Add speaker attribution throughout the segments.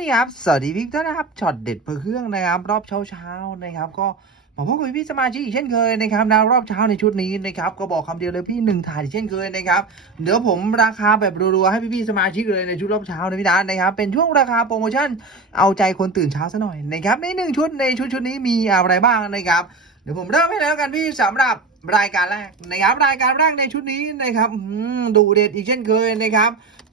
Speaker 1: ดีครับ สวัสดีพี่ท่านนะครับ ช็อตเด็ดเพื่อเครื่องนะครับ รอบเช้าเช้านะครับ ก็มาพบกับพี่สมาชิกอีกเช่นเคยนะครับนะรอบเช้าในชุดนี้นะครับก็บอกคำเดียวเลยพี่หนึ่งถาดอีกเช่นเคยนะครับเดี๋ยวผมราคาแบบรัวๆให้พี่ๆสมาชิกเลยในชุดรอบเช้านะพี่ดานนะครับเป็นช่วงราคาโปรโมชั่นเอาใจคนตื่นเช้าซะหน่อยนะครับในหนึ่งชุดในชุดชุดนี้มีอะไรบ้างนะครับเดี๋ยวผมเริ่มให้แล้วกันพี่สำหรับรายการแรกนะครับรายการแรกในชุดนี้นะครับดูเด็ดอีกเช่นเคยนะครับ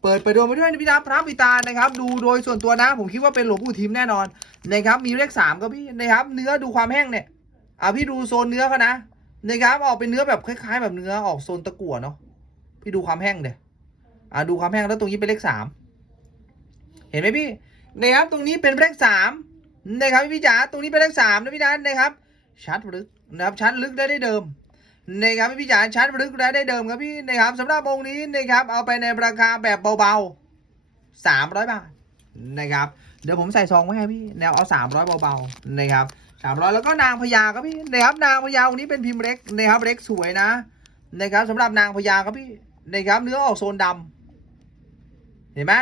Speaker 1: ปิดไปดวงไปด้วยนะพี่ดาพระปิตานะครับดูโดยส่วนตัวนะ ผมคิดว่าเป็นหลวงปู่ทิมแน่นอนนะครับมีเลขสามก็พี่นะครับ เนื้อดูความแห้งเนี่ยอ่าพี่ดูโซนเนื้อเขานะนะครับออกเป็นเนื้อแบบคล้าย ๆ แบบเนื้อออกโซนตะกั่วเนาะพี่ดูความแห้งเดี๋ยอ่าดูความแห้งแล้วตรงนี้เป็นเลขสามเห็นไหมพี่นะครับตรงนี้เป็นเลขสามนะครับพี่จ๋าตรงนี้เป็นเลขสามนะพี่ดานะครับ ชัดลึกนะครับชัดลึกได้ได้เดิม นะครับพี่จ๋าชัดลึกได้ได้เดิมครับพี่นะครับสำหรับองค์นี้นะครับเอาไปในราคาแบบเบาๆสามร้อยบาทนะครับเดี๋ยวผมใส่ซองไว้ให้พี่แนวเอาสามร้อยเบาๆนะครับสามร้อยแล้วก็นางพญาครับพี่นะครับนางพญาองค์นี้เป็นพิมพ์เล็กนะครับเล็กสวยนะนะครับสำหรับนางพญาครับพี่นะครับเนื้อออกโซนดำเห็นไหม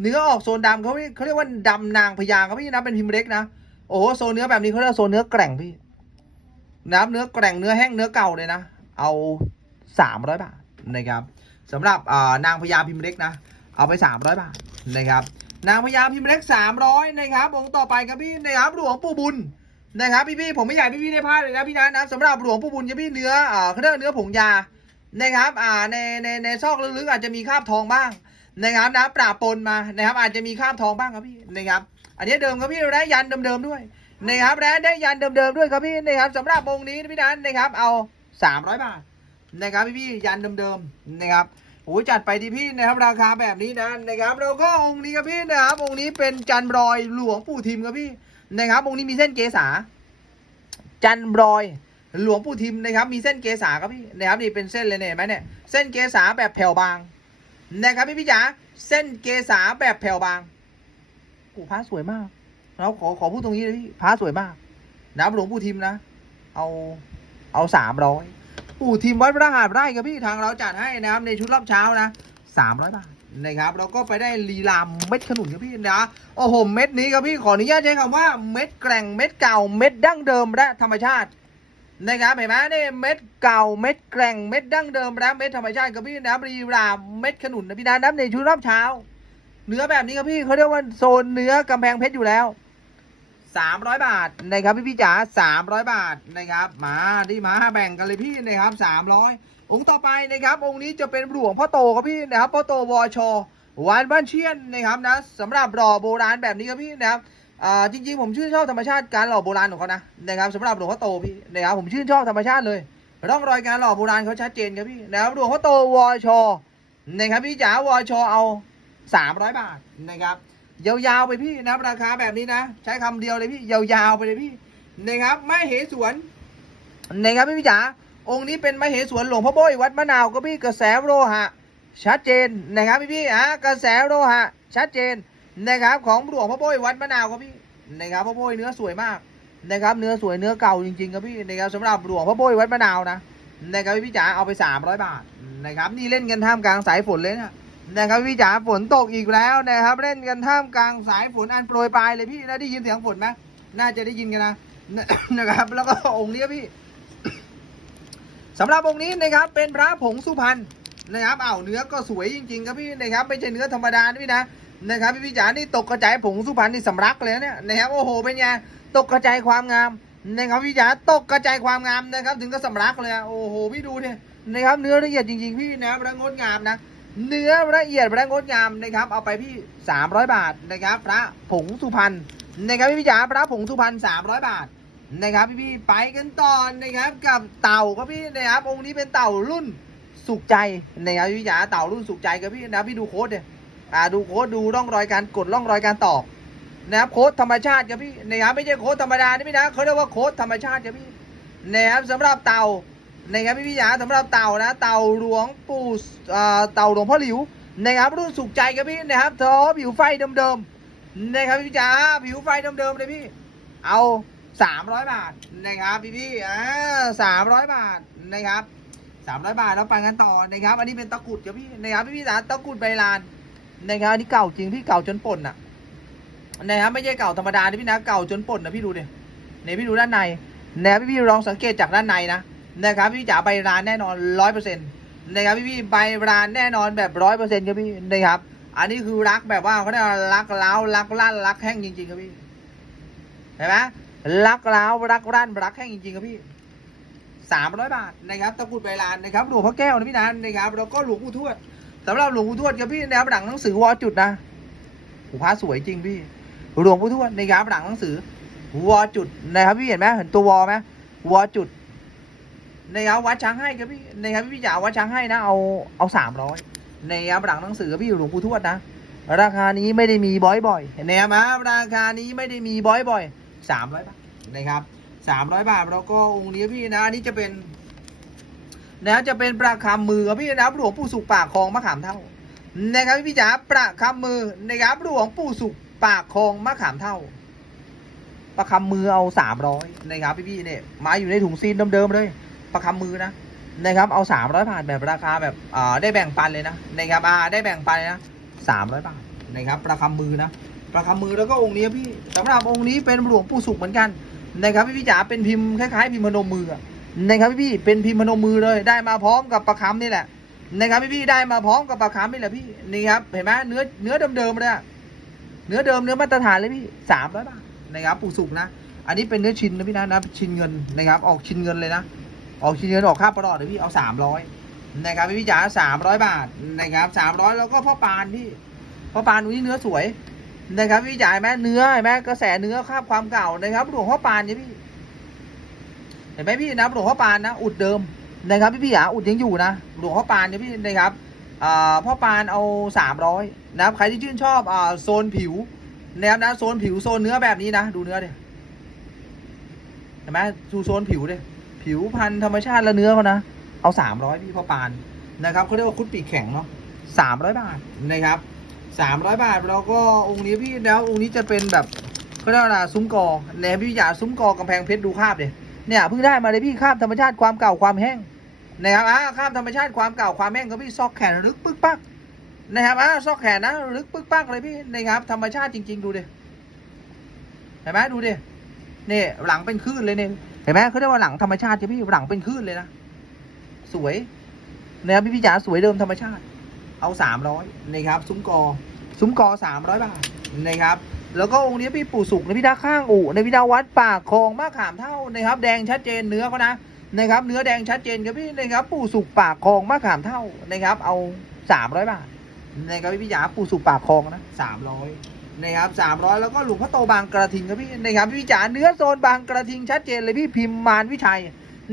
Speaker 1: เนื้อออกโซนดำเขาเขาเรียกว่าดำนางพญาครับพี่นะเป็นพิมพ์เล็กนะโอ้โหโซนเนื้อแบบนี้เขาเรียกโซนเนื้อแกร่งพี่ น้ำเนื้อแกร่งเนื้อแห้งเนื้อเก่าเลยนะ เอาสามร้อยบาทนะครับสำหรับนางพญาพิมพ์เล็กนะ เอาไปสามร้อยบาทนะครับ นางพญาพิมพ์เล็กสามร้อยนะครับองค์ต่อไปครับพี่นะครับหลวงปู่บุญนะครับพี่พี่ผมไม่อยากให้พี่ได้พลาดเลยนะพี่นะนะสำหรับหลวงปู่บุญจะพี่เนื้ออ่าเขาเรียกว่าเนื้อผงยานะครับอ่าในในในซอกลึกๆอาจจะมีคราบทองบ้างนะครับนะปราบปนมานะครับอาจจะมีคราบทองบ้างครับพี่นะครับ อันนี้เดิมครับพี่และยันเดิมๆด้วย นะครับและได้ยันเดิมๆด้วยครับพี่นะครับสำหรับองนี้พี่นันนะครับเอา 300 บาทนะครับพี่พี่ๆยันเดิมๆนะครับโอ้จัดไปดีพี่นะครับราคาแบบนี้นะนะครับแล้วก็องค์นี้ครับพี่นะครับองค์นี้เป็นจันบรอยหลวงปู่ทิมครับพี่นะครับองค์นี้มีเส้นเกษาจันบรอยหลวงปู่ทิมนะครับ มีเส้นเกษาครับพี่นะครับนี่เป็นเส้นเลยเนี่ยไหมเนี่ยเส้นเกษาแบบแผ่วบางนะครับพี่พี่จ๋าเส้นเกษาแบบแผ่วบางโอ้พระสวยมาก เราขอขอพูดตรงนี้เลยพี่พระสวยมากนะหลวงปู่ทิมนะ เอาเอาสามร้อยปู่ทิมวัดพระหาดไร่ครับพี่ทางเราจัดให้นะครับในชุดรอบเช้านะสามร้อยบาทนะครับเราก็ไปได้ลีลามเม็ดขนุนครับพี่นะโอ้โหเม็ดนี้ครับพี่ขออนุญาตใช้คำว่าเม็ดแกร่งเม็ดเก่าเม็ดดั้งเดิมและธรรมชาตินะครับเห็นไหมนี่เม็ดเก่าเม็ดแกร่งเม็ดดั้งเดิมและเม็ดธรรมชาติครับพี่นะลีลามเม็ดขนุนนะพี่นะนับในชุดรอบเช้า เนื้อแบบนี้ครับพี่เขาเรียกว่าโซนเนื้อกำแพงเพชรอยู่แล้ว สามร้อยบาทนะครับพี่พี่จ๋าสามร้อยบาทนะครับ มาดิมาแบ่งกันเลยพี่นะครับสามร้อยองค์ต่อไปนะครับ องค์นี้จะเป็นหลวงพ่อโตครับพี่นะครับพ่อโตวอชวานบ้านเชียนนะครับนะสำหรับหล่อโบราณแบบนี้ครับพี่นะครับจริงๆผมชื่นชอบธรรมชาติการหล่อโบราณของเขานะนะครับสำหรับหลวงพ่อโตพี่นะครับผมชื่นชอบธรรมชาติเลยร่องรอยการหล่อโบราณเขาชัดเจนครับพี่นะครับหลวงพ่อโตวอชนะครับพี่จ๋าวอชเอาสามร้อยบาทนะครับ ยาวๆไปพี่นะครับราคาแบบนี้นะ ใช้คำเดียวเลยพี่ยาวๆไปเลยพี่นะครับไม่เหสวนนะครับพี่จ๋าองค์นี้เป็นมเหสวนหลวงพ่อโบยวัดมะนาวก็พี่กระแสโลหะ ชัดเจนนะครับพี่พี่อะกระแสโลหะ ชัดเจนนะครับ ของหลวงพ่อโบยวัดมะนาวครับพี่นะครับพ่อโบยเนื้อสวยมากนะครับ เนื้อสวยเนื้อเก่าจริงๆครับพี่นะครับสำหรับหลวงพ่อโบยวัดมะนาวนะนะครับพี่จ๋าเอาไป 300 บาทนะครับนี่เล่นกันท่ามกลางสายฝนเลยนะ นะครับพี่จ๋าฝนตกอีกแล้วนะครับ เล่นกันท่ามกลางสายฝนอันโปรยปลายเลยพี่แล้วได้ยินเสียงฝนไหมน่าจะได้ยินกันนะนะครับ แล้วก็องค์นี้พี่สำหรับองค์นี้นะครับ เป็นพระผงสุพรรณนะครับอ้าวเนื้อก็สวยจริงๆครับพี่นะครับไม่ใช่เนื้อธรรมดาพี่นะนะครับพี่จ๋านี่ตกกระจายผงสุพรรณนี่สำรักเลยเนี่ยนะครับโอ้โหเป็นไงตกกระจายความงามนะครับพี่จ๋าตกกระจายความงามนะครับ ถึงก็สำรักเลยอะโอ้โหพี่ดูเนี่ยนะครับเนื้อละเอียดจริง ๆ พี่นะครับแล้วงดงามนะ เนื้อละเอียดและงดงามนะครับ เอาไปพี่ 300 บาทนะครับ พระผงสุพรรณนะครับพี่จ๋าพระผงสุพรรณ300 บาทนะครับ พี่พี่ไปกันต่อนะครับกับเต่าครับพี่นะครับองค์นี้เป็นเต่ารุ่นสุขใจนะครับพี่จ๋าเต่ารุ่นสุขใจครับพี่นะพี่ดูโค้ดเนี่ยอ่าดูโค้ดดูร่องรอยการกดร่องรอยการตอกนะครับโค้ดธรรมชาติครับพี่นะครับไม่ใช่โค้ดธรรมดานี่พี่นะเขาเรียกว่าโค้ดธรรมชาติครับพี่นะครับสำหรับเต่า นะครับพี่พี่จ๋าสำหรับเต่านะ เต่าหลวงปู่เต่าหลวงพ่อหลิวนะครับรุ่นสุขใจครับพี่นะครับท้อผิวไฟเดิมๆนะครับพี่จ๋าผิวไฟเดิมๆเลยพี่ เอาสามร้อยบาทนะครับพี่พี่อ่าสามร้อยบาทนะครับสามร้อยบาทแล้วไปกันต่อนะครับ อันนี้เป็นตะกรุดครับพี่นะครับพี่พี่จ๋าตะกรุดใบลานนะครับอันนี้เก่าจริงพี่เก่าจนป่นอะนะครับไม่ใช่เก่าธรรมดานะพี่นะเก่าจนป่นนะพี่ดูดิเนี่ยพี่ดูด้านในนะครับพี่พี่ลองสังเกตจากด้านในนะ นะครับพี่จ๋าใบรานแน่นอนร้อยเปอร์เซ็นต์นะครับพี่พี่ใบรานแน่นอนแบบร้อยเปอร์เซ็นต์ครับพี่นะครับอันนี้คือรักแบบว่าเขาเรียกรักเล้ารักลั่นรักแห้งจริงๆครับพี่เห็นไหมรักเล้ารักรั่นรักแห้งจริงๆครับพี่สามร้อยบาทนะครับตะกรุดใบลานนะครับหลวงพ่อแก้วนะพี่นันนะครับแล้วก็หลวงปู่ทวดสำหรับหลวงปู่ทวดครับพี่นะครับหลังหนังสือวอจุดนะโอ้พระสวยจริงพี่หลวงปู่ทวดนะครับหลังหนังสือวอจุดนะครับพี่เห็นไหมเห็นตัววอไหมวอจุด นะครับวัดช้างให้ครับพี่นะครับพี่จ๋าวัดช้างให้นะเอาเอาสามร้อยนะครับหลังหนังสือครับพี่หลวงปู่ทวดนะ ราคานี้ไม่ได้มีบ่อยๆเห็นไหมครับราคานี้ไม่ได้มีบ่อยๆสามร้อยบาทนะครับสามร้อยบาทแล้วก็องค์นี้พี่นะอันนี้จะเป็นนะจะเป็นประคำมือครับพี่นะครับหลวงปู่สุขปากคลองมะขามเท่านะครับพี่จ๋าประคำมือนะครับหลวงปู่สุขปากคลองมะขามเท่าประคำมือเอาสามร้อยนะครับพี่พี่เนี่ยมาอยู่ในถุงซีนเดิมๆเลย ประคำมือนะนะครับเอาสามร้อยบาทแบบราคาแบบอ่าได้แบ่งปันเลยนะนะครับอ่าได้แบ่งปันเลยนะสามร้อยบาทนะครับประคำมือนะประคำมือแล้วก็องค์นี้พี่สำหรับองค์นี้เป็นหลวงปู่สุขเหมือนกันนะครับพี่พี่จ๋าเป็นพิมพ์คล้ายๆพิมพ์พนมมือนะครับพี่พี่เป็นพิมพ์พนมมือเลยได้มาพร้อมกับประคำนี่แหละนะครับพี่พี่ได้มาพร้อมกับปลาคาร์ฟนี่แหละพี่นี่ครับเห็นไหมเนื้อเนื้อเดิมๆเลยอะเนื้อเดิมเนื้อมาตรฐานเลยพี่สามร้อยบาทนะครับปู่สุกนะ อันนี้เป็นเนื้อชิ้นนะพี่นะนะชิ้นเงินนะครับออกชิ้นเงินเลยนะ ออกชิ้นเงินออกค่าประหลอดเลยพี่เอาสามร้อยนะครับพี่จ๋าสามร้อยบาทนะครับสามร้อยแล้วก็พ่อปานพี่พ่อปานวันนี้เนื้อสวยนะครับพี่จ๋าเห็นไหมเนื้อเห็นไหมกระแสเนื้อคาบความเก่านะครับหลวงพ่อปานเนี่ยพี่เห็นไหมพี่นะหลวงพ่อปานนะ อุดเดิมนะครับพี่พี่อะอุดยังอยู่นะหลวงพ่อปานเนี่ยพี่นะครับอ่าพ่อปานเอาสามร้อยนะครับใครที่ชื่นชอบอโซนผิวนะครับนะโซนผิวโซนเนื้อแบบนี้นะ ดูเนื้อดิเห็นไหมดูโซนผิวดิ ผิวพันธุ์ธรรมชาติและเนื้อเขานะ เอาสามร้อยพี่พ่อปานนะครับเขาเรียกว่าคุดปีกแข็งเนาะสามร้อยบาทนะครับสามร้อยบาทแล้วก็องค์นี้พี่แล้วองค์นี้จะเป็นแบบเขาเรียกว่าซุ้มกอเนี่ยพี่อยาซุ้มกอกำแพงเพชรดูคาบดิเนี่ยเพิ่งได้มาเลยพี่คาบธรรมชาติความเก่าความแห้งนะครับอ่าข้ามธรรมชาติความเก่าความแห้งครับพี่ซอกแขนลึกปึ๊กปักนะครับอ่าซอกแขนนะลึกปึ๊กปักเลยพี่นะครับธรรมชาติจริง ๆ ดูดิเห็นไหมดูดินี่หลังเป็นคลื่นเลยเนี่ย ห็นไหมเขาเรียกว่าหลังธรรมชาติใช่พี่หลังเป็นคลื่นเลยนะ สวยนะครับพี่พี่จ๋าสวยเดิมธรรมชาติ เอาสามร้อยนะครับซุ้มกอซุ้มกอสามร้อยบาทนะครับ แล้วก็องค์นี้พี่ปู่สุกในพี่ดาข้างอู่ในพี่ดาวัดปากคลองมะขามเท่านะครับ แดงชัดเจนเนื้อเขานะนะครับ เนื้อแดงชัดเจนครับพี่นะครับ ปู่สุกปากคลองมะขามเท่านะครับ เอาสามร้อยบาทนะครับพี่พี่ยาปู่สุกปากคลองนะสามร้อย นะครับสามร้อยแล้วก็หลวงพ่อโตบางกระทิงครับพี่นะครับพี่พี่จ๋าเนื้อโซนบางกระทิงชัดเจนเลยพี่พิมพ์มารวิชัย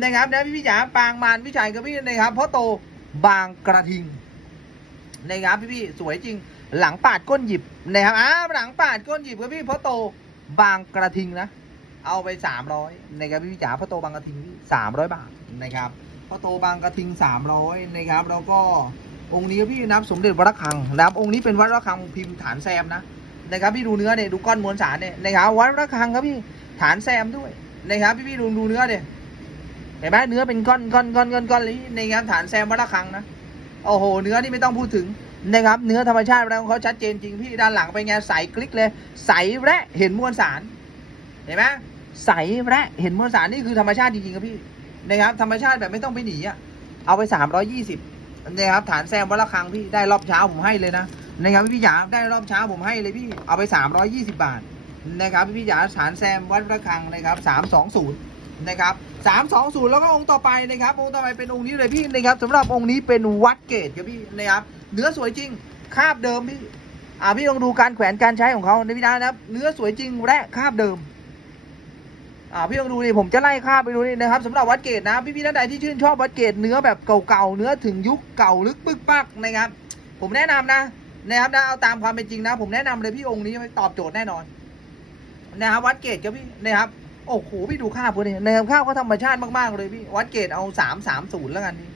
Speaker 1: นะครับนะพี่พี่จ๋าปางมารวิชัยครับพี่นะครับพ่อโตบางกระทิงนะครับพี่พี่สวยจริงหลังปาดก้นหยิบนะครับอ้าหลังปาดก้นหยิบครับพี่พ่อโตบางกระทิงนะ เอาไปสามร้อยนะครับพี่จ๋าพ่อโตบางกระทิงสามร้อยบาทนะครับพ่อโตบางกระทิงสามร้อยนะครับแล้วก็องค์นี้พี่นับสมเด็จวัดระฆังนะครับองค์นี้เป็นวัดระฆังพิมพ์ฐานแซมนะ นะครับพี่ดูเนื้อเนี่ยดูก้อนมวลสารเนี่ยนะครับวัดระฆังครับพี่ฐานแซมด้วยนะครับพี่พี่ดูดูเนื้อเนี่ยเห็นไหมเนื้อเป็นก้อนก้อนก้อนก้อนก้อนเลยนะครับฐานแซมวัดระฆังนะโอ้โห เนื้อนี่ไม่ต้องพูดถึงนะครับเนื้อธรรมชาติแล้วเขาชัดเจนจริงพี่ด้านหลังเป็นไงใสคลิกเลย ใสและเห็นมวลสารเห็นไหมใสและเห็นมวลสารนี่คือธรรมชาติจริงๆครับพี่นะครับธรรมชาติแบบไม่ต้องไปหนีอะเอาไปสามร้อยี่สิบนะครับฐานแซมวัดละครังพี่ได้รอบเช้าผมให้เลยนะ นะครับพี่หยาได้รอบเช้าผมให้เลยพี่เอาไปสามร้อยี่สิบาทนะครับพี่หยาฐานแซมวัดละครังนะครับสามสองศูนย์นะครับสามสองศูนย์แล้วก็องค์ต่อไปนะครับองค์ต่อไปเป็นองค์นี้เลยพี่นะครับสำหรับองค์นี้เป็นวัดเกตครับพี่นะครับเนื้อสวยจริงคาบเดิมพี่อ่าพี่ลองดูการแขวนการใช้ของเขาในพี่นะครับเนื้อสวยจริงและคาบเดิมอ่าพี่ลองดูนี่ผมจะไล่ค่าไปดูนี่นะครับสำหรับวัดเกตนะพี่พี่ท่านใดที่ชื่นชอบวัดเกตเนื้อแบบเก่าๆเนื้อถึงยุคเก่าลึกปึกปักนะครับผมแนะนำนะ นะครับนะเอาตามความเป็นจริงนะ ผมแนะนำเลยพี่องค์นี้ตอบโจทย์แน่นอน นะครับ วัดเกตครับพี่นะครับโอ้โหพี่ดูค่าพวกนี้นะครับค่าเขาธรรมชาติมากๆเลยพี่วัดเกตเอาสามสามศูนย์แล้วกันพี่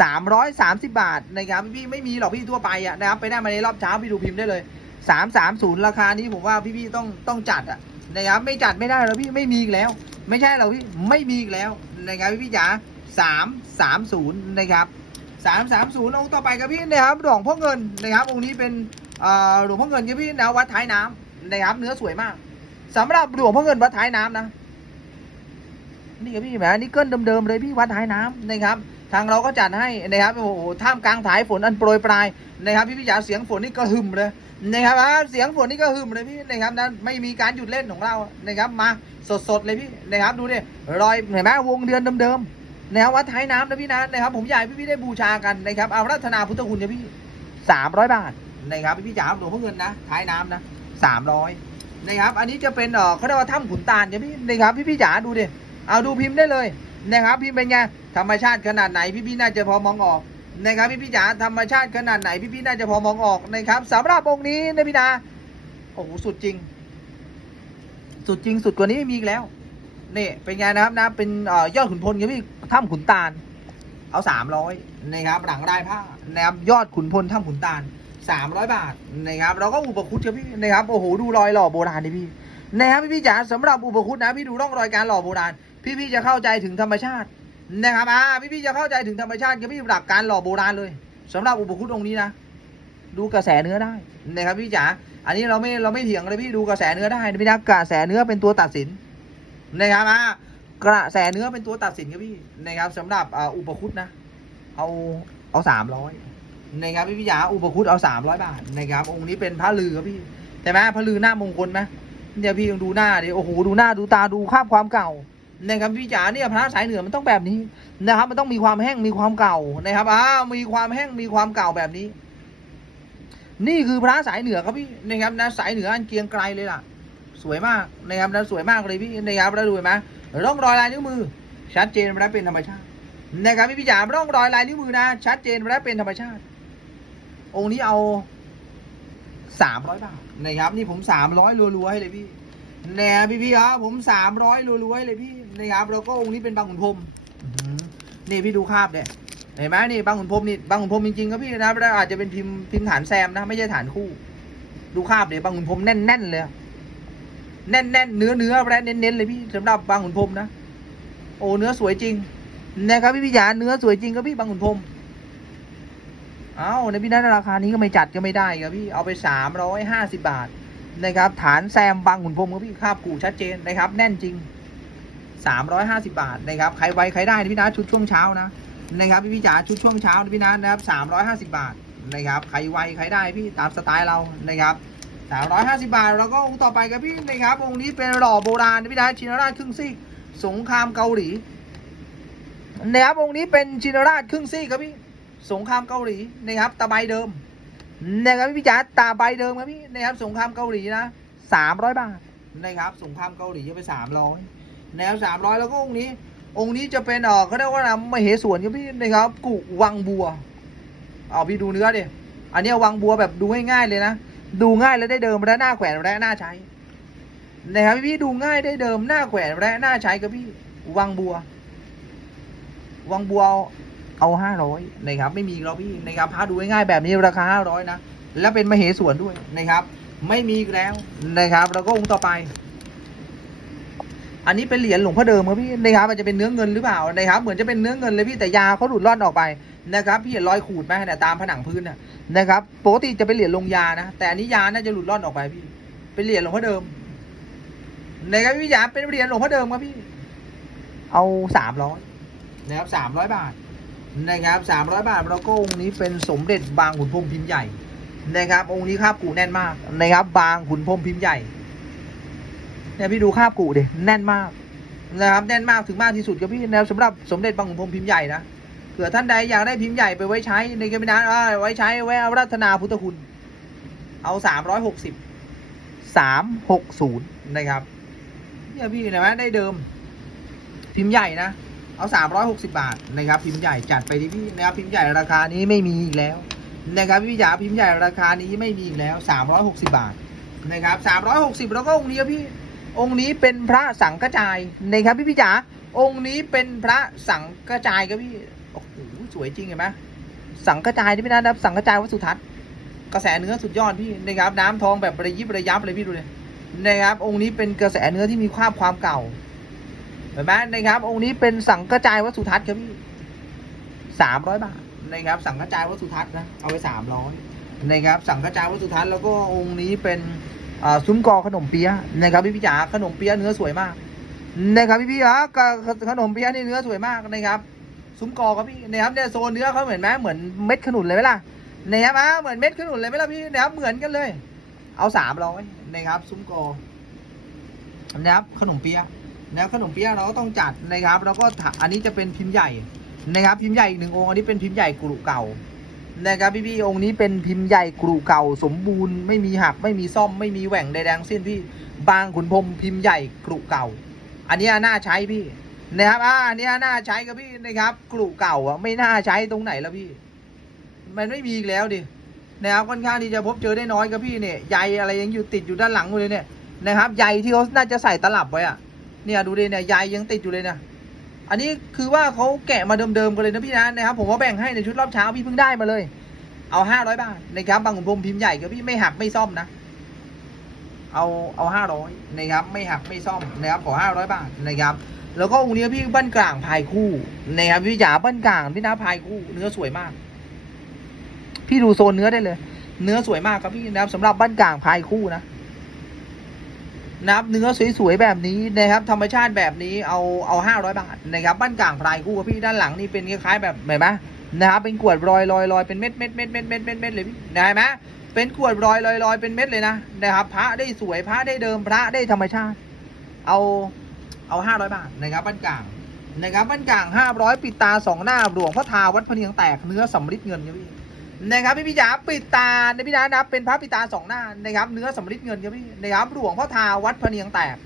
Speaker 1: สามร้อยสามสิบบาทนะครับพี่ไม่มีหรอกพี่ทั่วไปอะนะครับไปได้มาในรอบเช้าพี่ดูพิมพ์ได้เลยสามสามศูนย์ราคานี้ผมว่าพี่ๆต้องต้องจัดอะนะครับไม่จัดไม่ได้แล้วพี่ไม่มีอีกแล้ว ไม่ใช่เราพี่ไม่มีอีกแล้วนะครับพี่พี่จ๋าสามสามศูนย์นะครับ สามสามศูนย์องค์ต่อไปครับพี่นะครับหลวงพ่อเงินนะครับองค์นี้เป็นอ่อหลวงพ่อเงินครับพี่นะวัดท้ายน้ำนะครับเนื้อสวยมากสำหรับหลวงพ่อเงินวัดท้ายน้ำนะนี่ครับพี่แหมนี่เกิลเดิมๆเลยพี่วัดท้ายน้ำนะครับ ทางเราก็จัดให้นะครับโอ้โหท่ามกลางสายฝนอันโปรยปลายนะครับพี่พี่จ๋าเสียงฝนนี่ก็หึมเลยนะครับเสียงฝนนี่ก็หึมเลยพี่นะครับนั้นไม่มีการหยุดเล่นของเรานะครับมาสดๆเลยพี่นะครับดูดิรอยเห็นไหมวงเดือนเดิมๆ นะครับวัดท้ายน้ำนะพี่นะนะครับ ผมอยากให้พี่พี่ได้บูชากันนะครับเอารัตนาพุทธคุณนะพี่สามร้อยบาทนะครับพี่พี่จ๋าหลวงพ่อเงินนะท้ายน้ำนะสามร้อยนะครับ อันนี้จะเป็นเออเขาเรียกว่าถ้ำขุนตาลเนี่ยพี่นะครับพี่พี่จ๋าดูดิเอาดูพิมพ์ได้เลยนะครับพิมพ์เป็นไงธรรมชาติขนาดไหนพี่พี่น่าจะพอมองออกนะครับพี่พี่จ๋าธรรมชาติขนาดไหนพี่พี่น่าจะพอมองออกนะครับสำหรับองค์นี้นะพี่นาโอ้โหสุดจริง สุดจริงสุดกว่านี้ไม่มีอีกแล้วนี่เป็นไงนะครับนะเป็นเอ่อยอดขุนพลครับพี่ ถ้ำขุนตาล เอาสามร้อยนะครับ หลังรายผ้านะครับยอดขุนพลถ้ำขุนตาลสามร้อยบาทนะครับเราก็อุปคุตครับพี่นะครับโอ้โหดูรอยหล่อโบราณนี่พี่นะครับพี่พี่จ๋าสำหรับอุปคุตนะพี่ดูร่องรอยการหล่อโบราณ พี่พี่จะเข้าใจถึงธรรมชาตินะครับอ่าพี่พี่จะเข้าใจถึงธรรมชาติกับพี่หลักการหล่อโบราณเลยสำหรับอุปคุตองค์นี้นะดูกระแสเนื้อได้นะครับพี่จ๋าอันนี้เราไม่เราไม่เถียงเลยพี่ดูกระแสเนื้อได้นะพี่นะกระแสเนื้อเป็นตัวตัดสินนะครับอ่า กระแสเนื้อเป็นตัวตัดสินครับพี่นะครับสำหรับอุปคุตนะ เอาเอาสามร้อยนะครับพี่พี่จ๋าอุปคุตเอาสามร้อยบาทนะครับองค์นี้เป็นพระลือครับพี่ใช่ไหมพระลือหน้ามงคลไหมเนี่ยวพี่ยังดูหน้าดิโอ้โหดูหน้าดูตาดูคราบความเก่านะครับพี่จ๋าเนี่ยพระสายเหนือมันต้องแบบนี้นะครับ มันต้องมีความแห้งมีความเก่านะครับอ่ามีความแห้งมีความเก่าแบบนี้ นี่คือพระสายเหนือครับพี่นะครับนะสายเหนืออันเกียงไกรเลยล่ะ สวยมากนะครับนะสวยมากเลยพี่นะครับแล้วดูเห็นไหม ร่องรอยลายนิ้วมือ ชัดเจนและเป็นธรรมชาตินะครับพี่พี่จ๋าร่องรอยลายนิ้วมือนะ ชัดเจนและเป็นธรรมชาติ องค์นี้เอาสามร้อยบาทนะครับ นี่ผมสามร้อยรัวๆให้เลยพี่เนี่ยพี่พี่ครับผมสามร้อยรวยๆเลยพี่นะครับแล้วก็องค์นี้เป็นบางขุนพรมนี่พี่ดูคาบเนี่ยเห็นไหมนี่บางขุนพรมนี่บางขุนพรมจริงๆครับพี่นะอาจจะเป็นพิมพ์พิมพ์ฐานแซมนะ ไม่ใช่ฐานคู่ ดูคาบเดี๋ยวบางขุนพรมแน่นๆเลย แน่นๆเนื้อเนื้อแร่เน้นๆเลยพี่สำหรับบางขุนพรมนะโอ้เนื้อสวยจริงนะครับพี่พี่จ๋าเนื้อสวยจริงครับพี่บางขุนพรมเอ้าในพี่นั้นราคานี้ก็ไม่จัดก็ไม่ได้ครับพี่เอาไปสามร้อยห้าสิบบาทนะครับ ฐานแซมบางขุนพรมครับพี่คาบกูชัดเจนนะครับ แน่นจริง350บาทนะครับใครไวใครได้นพี่นะชุดช่วงเช้านะนะครับพี่พี่จ๋าชุดช่วงเช้านพี่นะนะครับ350บาทนะครับใครไวใครได้พี่ตามสไตล์เรานะครับ 350บาท แล้วก็องค์ต่อไปครับพี่นะครับองค์นี้เป็นหล่อโบราณนะพี่นะชินราชครึ่งซีกสงครามเกาหลีนะครับองค์นี้เป็นชินราชครึ่งซีกครับพี่สงครามเกาหลีนะครับตะไบเดิมนะครับพี่จ๋าตาใบเดิมครับพี่นะครับสงครามเกาหลีนะสามร้อยบาทนะครับสงครามเกาหลีจะไปสามร้อยนะครับสามร้อยแล้วก็องค์นี้ องค์นี้จะเป็นเออเขาเรียกว่าอะไรมเหสวนครับพี่นะครับกุวังบัวเอาพี่ดูเนื้อดิอันนี้วังบัวแบบดูง่ายๆเลยนะ ดูง่ายและได้เดิมและหน้าแขวนและหน้าใช้นะครับพี่ดูง่ายได้เดิมหน้าแขวนและหน้าใช้ครับพี่วังบัว วังบัวเอาเอาห้าร้อยนะครับ ไม่มีแล้วพี่นะครับพาดูง่ายๆแบบนี้ราคาห้าร้อยนะและเป็นมเหสวนด้วยนะครับ ไม่มีแล้วนะครับแล้วก็องค์ต่อไป อันนี้เป็นเหรียญหลวงพ่อเดิมครับพี่นะครับมันจะเป็นเนื้อเงินหรือเปล่านะครับ เหมือนจะเป็นเนื้อเงินเลยพี่แต่ยาเขาหลุดรอนออกไป นะครับพี่เห็นรอยขูดไหมเนี่ยตามผนังพื้นนะนะครับปกติจะเป็นเหรียญลงยานะ แต่อันนี้ยาน่าจะหลุดร่อนออกไปพี่ เป็นเหรียญหลวงพ่อเดิมนะครับพี่ยาเป็นเหรียญหลวงพ่อเดิมครับพี่ เอาสามร้อยนะครับสามร้อยบาทนะครับสามร้อยบาทแล้วก็องค์นี้เป็นสมเด็จบางขุนพรมพิมพ์ใหญ่นะครับ องค์นี้คาบกูแน่นมากนะครับ บางขุนพรมพิมพ์ใหญ่เนี่ยพี่ดูคาบกูดิแน่นมากนะครับแน่นมากถึงมากที่สุดครับพี่นะครับสำหรับสมเด็จบางขุนพรมพิมพ์ใหญ่นะ เผื่อท่านใดอยากได้พิมพ์ใหญ่ไปไว้ใช้ในกมินานไว้ใช้ไว้อารัตนาพุทธคุณ เอาสามร้อยหกสิบสามหกศูนย์นะครับเนี่ยพี่เห็นไหมได้เดิม พิมพ์ใหญ่นะเอาสามร้อยหกสิบาทนะครับพิมพ์ใหญ่จัดไปที่พี่นะครับพิมพ์ใหญ่ราคานี้ไม่มีอีกแล้วนะครับพี่จ๋าพิมพ์ใหญ่ราคานี้ไม่มีอีกแล้วสามร้อยหกสิบาทนะครับสามร้อยหกสิบแล้วก็องค์นี้พี่องค์นี้เป็นพระสังกระจายนะครับพี่พี่จ๋า องค์นี้เป็นพระสังกระจายครับพี่โอ้โหสวยจริงเห็นไหมสังกระจายที่พี่นะครับสังกระจายวัสุทัศน์กระแสเนื้อสุดยอดพี่นะครับ น้ำทองแบบระยิบระยับเลยพี่ดูเลยนะครับ องค์นี้เป็นกระแสเนื้อที่มีความความเก่าเห็นไหมนะครับ องค์นี้เป็นสังกระจายวัสุทัศน์ครับพี่สามร้อยบาทนะครับ สังกระจายวัสุทัศน์นะเอาไปสามร้อยนะครับ สังกระจายวัสุทัศน์แล้วก็องค์นี้เป็นซุ้มกอขนมเปี๊ยะนะครับพี่พี่จ๋าขนมเปี๊ยะเนื้อสวยมาก นะครับพี่พี่จ๋าขนมเปี๊ยะนี่เนื้อสวยมากนะครับซุ้มกอครับพี่นะครับเนี่ยโซนเนื้อเขาเหมือนไหมเหมือนเม็ดขนุนเลยไหมล่ะนะครับอะเหมือนเม็ดขนุนเลยไหมล่ะพี่นะครับเหมือนกันเลย เอาสามร้อยนะครับ ซุ้มกอนะครับขนมเปี๊ยะนะครับขนมเปี๊ยะเราก็ต้องจัดนะครับแล้วก็ถอันนี้จะเป็นพิมพ์ใหญ่นะครับพิมพ์ใหญ่อีกหนึ่งองค์อันนี้เป็นพิมพ์ใหญ่กรุเก่านะครับพี่พี่องค์นี้เป็นพิมพ์ใหญ่กรุเก่า สมบูรณ์ไม่มีหักไม่มีซ่อมไม่มีแหว่งใดๆทั้งสิ้นพี่บางขุนพรมพิมพ์ใหญ่กรุเก่า อันนี้น่าใช้พี่นะครับอ่าอันนี้น่าใช้ครับพี่นะครับกลุ่เก่าอะไม่น่าใช้ตรงไหนแล้วพี่ มันไม่มีอีกแล้วดินะครับค่อนข้างที่จะพบเจอได้น้อยครับพี่เนี่ยใยอะไรยังอยู่ติดอยู่ด้านหลังเลยเนี่ยนะครับใยที่เขาน่าจะใส่ตลับไว้อะเนี่ยดูดิเนี่ยใยยังติดอยู่เลยนะอันนี้คือว่าเขาแกะมาเดิมๆกันเลยนะพี่นะนะครับผมว่าแบ่งให้ในชุดรอบเช้าพี่เพิ่งได้มาเลย เอาห้าร้อยบาทนะครับบางขุนพรมพิมพ์ใหญ่ครับพี่ไม่หักไม่ซ่อมนะ เอาเอาห้าร้อยนะครับไม่หักไม่ซ่อมนะครับขอห้าร้อยบาทนะครับแล้วก็องค์นี้พี่บ้านกลางพายคู่นะครับพี่จ๋าบ้านกลางพี่นาพายคู่เนื้อสวยมาก พี่ดูโซนเนื้อได้เลย เนื้อสวยมากครับพี่นะครับสำหรับบ้านกลางพายคู่นะนะครับเนื้อสวยๆแบบนี้นะครับ ธรรมชาติแบบนี้เอาเอาห้าร้อยบาทนะครับบ้านกลางพายคู่ครับพี่ด้านหลังนี่เป็นคล้ายๆแบบเห็นไหมนะครับเป็นกวดรอยลอยลอยเป็นเม็ดเม็ดเม็ดเม็ดเม็ดเม็ดเม็ดเลยพี่ได้ไหม เป็นกวดรอยลอยลอยเป็นเม็ดเลยนะนะครับพระได้สวยพระได้เดิมพระได้ธรรมชาติ เอาเอาห้าร้อยบาทนะครับบ้านกลางนะครับบ้านกลางห้าร้อยปิดตาสองหน้าหลวงพ่อทาวัดพะเนียงแตกเนื้อสำริดเงินครับพี่นะครับพี่พี่จ๋าปิดตาในพี่จ๋านะเป็นพระปิดตาสองหน้านะครับเนื้อสำริดเงินครับพี่นะครับหลวงพ่อทาวัดพะเนียงแตก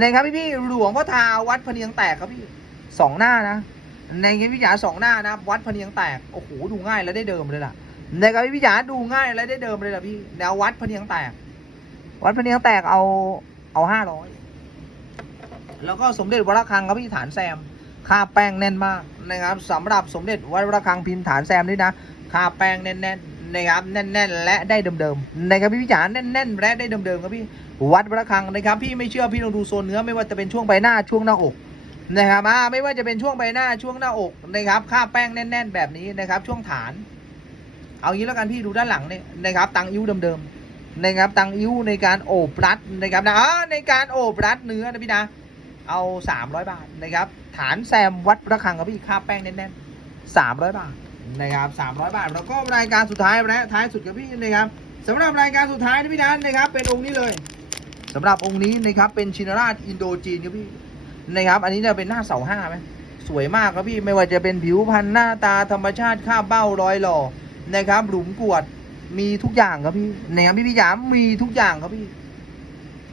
Speaker 1: นะครับพี่พี่หลวงพ่อทาวัดพะเนียงแตกครับพี่สองหน้านะในพี่จ๋าสองหน้านะวัดพะเนียงแตกโอ้โหดูง่ายแล้วได้เดิมเลยล่ะ นะครับพี่จ๋าดูง่ายแล้วได้เดิมเลยล่ะพี่แนววัดพะเนียงแตก วัดพะเนียงแตกเอาเอาห้าร้อยแล้วก็สมเด็จวัดระฆังครับพี่ฐานแซมค่าแป้งแน่นมากนะครับสำหรับสมเด็จวัดระฆังพิมพ์ฐานแซมด้วยนะค่าแป้งแน่นๆนะครับแน่นๆ และได้เดิมๆนะครับพี่พิจารแน่นๆและได้เดิมๆครับพี่วัดระฆังนะครับพี่ไม่เชื่อพี่ลองดูโซนเนื้อไม่ว่าจะเป็นช่วงใบหน้าช่วงหน้าอกนะครับอ่าไม่ว่าจะเป็นช่วงใบหน้าช่วงหน้าอกนะครับค่าแป้งแน่น ๆ แบบนี้นะครับช่วงฐาน เอางี้แล้วกันพี่ดูด้านหลังเนี่ยนะครับตังอิ้วเดิมๆนะครับตังอิ้วในการโอบรัดนะครับนะอ่าในการโอบรัดเนื้อนะพี่นะเอา 300 บาทนะครับฐานแซมวัดระฆังครับพี่ค่าแป้งแน่นๆ300 บาทนะครับ300 บาทแล้วก็รายการสุดท้ายและท้ายสุดครับพี่นะครับสำหรับรายการสุดท้ายนะพี่นันะครับเป็นองค์นี้เลยสำหรับองค์นี้นะครับเป็นชินราชอินโดจีนครับพี่นะครับ อันนี้จะเป็นหน้าเสาห้าไหมสวยมากครับพี่ไม่ว่าจะเป็นผิวพรรณหน้าตาธรรมชาติค่าเบ้ารอยหล่อ นะครับ หลุมกวดมีทุกอย่างครับพี่นครับพี่พี่ยามมีทุกอย่างครับพี่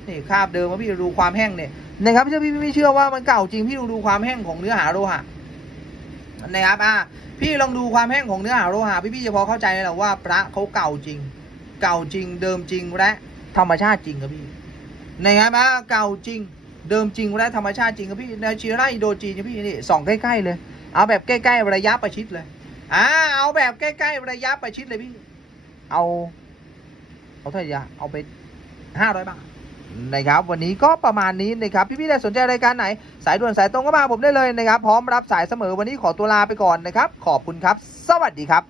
Speaker 1: นี่คาบเดิมครับพี่ดูความแห้งเนี่ยนะครับถ้าพี่ไม่เชื่อว่ามันเก่าจริงพี่ลองดูความแห้งของเนื้อหาโลหะนะครับอะพี่ลองดูความแห้งของเนื้อหาโลหะพี่พี่จะพอเข้าใจเลยแหละว่าพระเขาเก่าจริง เก่าจริงเดิมจริงและธรรมชาติจริงครับพี่นะครับอะเก่าจริงเดิมจริงและธรรมชาติจริงครับพี่ในชีราอิโดจีนครับพี่นี่ส่องใกล้ๆเลย เอาแบบใกล้ๆระยะประชิดเลย อ่าเอาแบบใกล้ๆระยะประชิดเลยพี่ เอา เอาเท่าไหร่อะเอาไปห้าร้อยบาทนะครับ วันนี้ก็ประมาณนี้นะครับพี่ๆได้สนใจรายการไหน สายด่วนสายตรงก็มาผมได้เลยนะครับ พร้อมรับสายเสมอวันนี้ขอตัวลาไปก่อนนะครับ ขอบคุณครับ สวัสดีครับ